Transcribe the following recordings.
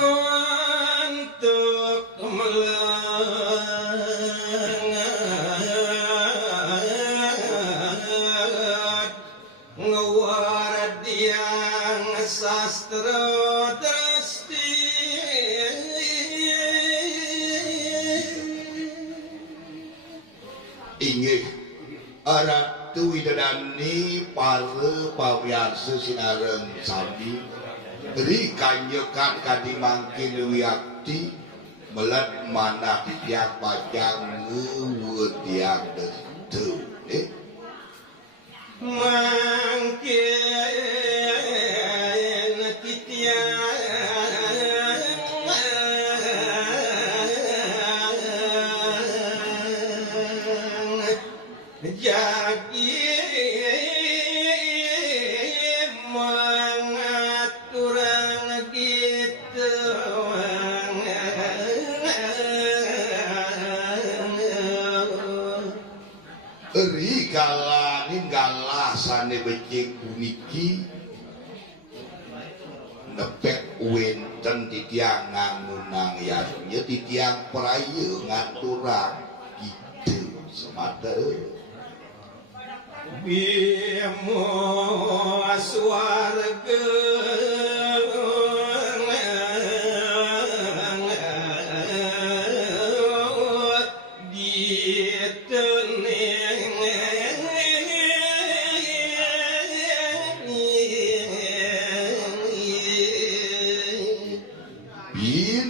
untuk melengat ngewarat yang sastra drasti inggih Ratu Widodani para pawiarsa sinareng sami beri kanyekan kadi mangkin wiakti melat manah tiak pajang ngewet tiak detu mangkin titiang jagi mengaturan gitu rikala ninggalah sane becik puniki nepek wenten titiang ngangunang yasnya titiang peraya ngaturang gitu semata bimo swarga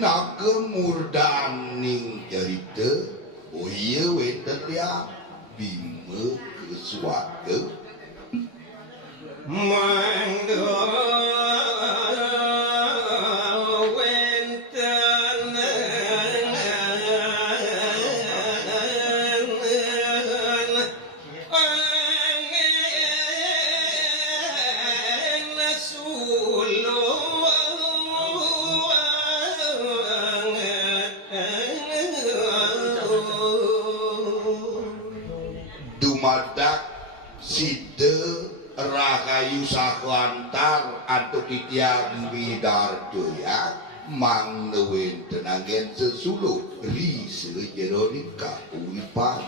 bina kemurdaning cerita oh iya wenten dia bima ke swarga mangga wenten angin sulung dumadak side rahayu sakuantar atau titiang bidardoya mang wenten angin sesuluh rise jeronika uripan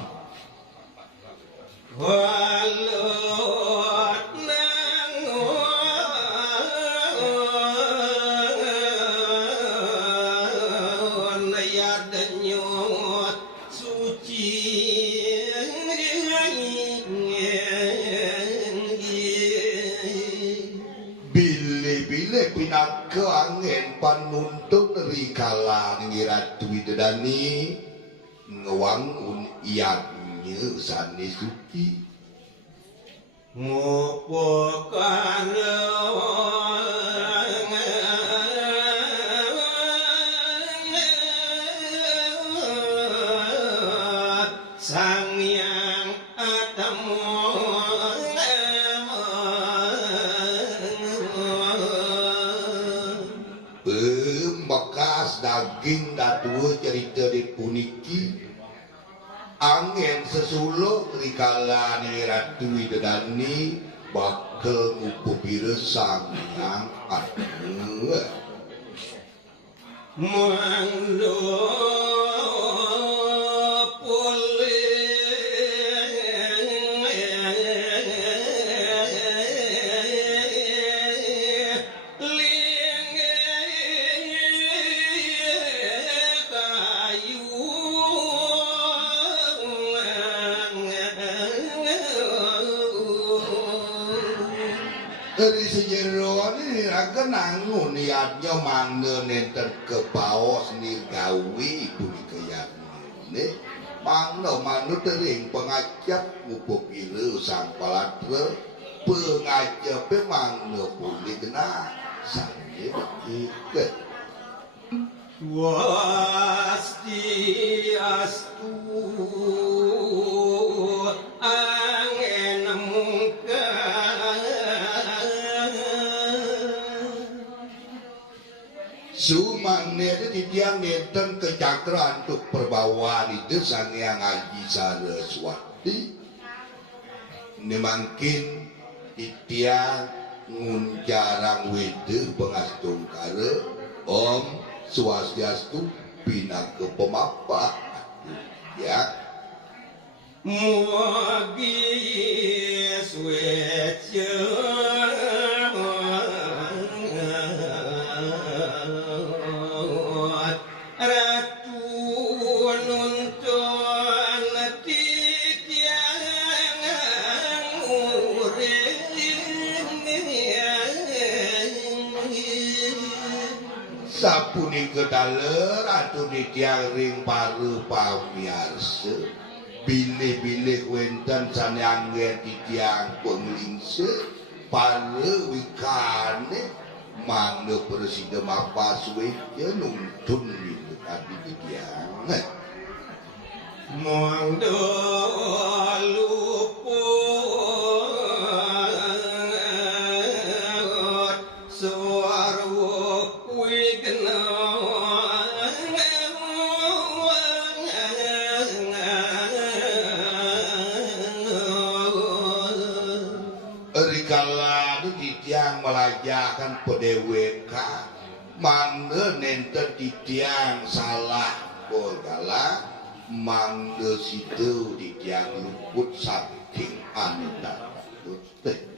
walut nangun yadanyo suci bile-bile pinaka angin panuntun rikala Ratu Widodani ngewangun iaknya sane suci ngopo sang yang atamu bekas daging datua cerita di puniki angin sesuluh rikala Ratu Widodani bakal ngupupira sang yang anu mando dari sejeroan ini raga nangun niatnya mana nenter ke paos nirgawi punika yakni mana tering pengajap ngupupira sang palatra pengajap mana boleh kena sangye begitu Swastiastu angin muka sumangnya itu tiang nenten kecakraan untuk perbawaan itu sang yang ngaji Saraswati ini mungkin tiang nguncarang wede pengastung kare om swastiastu pinangka pemapa ya. Mugi suwece ratu nuntun titiang urip sapunika daler aturi tiyang ring paru pamiarsa bilih-bilih wenten sanyangen titiang penglingse pare wikane mangga presida mapaswe nuntun itu tadi titiang mondo luput suarwo wigna rikala titiang melajakan pedeweka mangga nenten titiang salah bolgala mangga situ titiang luput saking anu teh